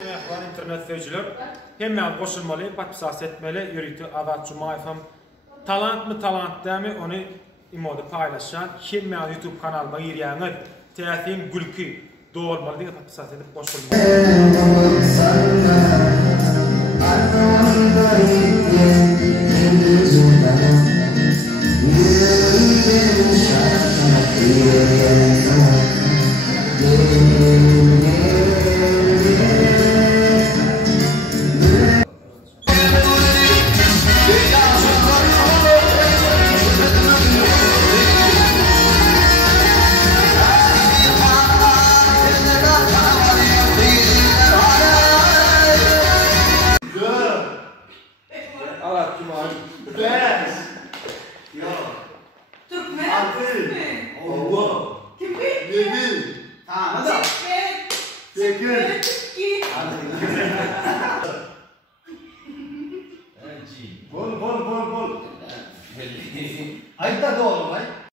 internet seyirciler hemen koşulmalı, patpisas etmeli, yürütü Azat Cumayev ham talant mı talant değil mi onu imoda paylaşan hemen YouTube kanalıma girýäňiz täsin gülki doğulmalı diye patpisas edip koşulmalı. Aí tá dó, vai?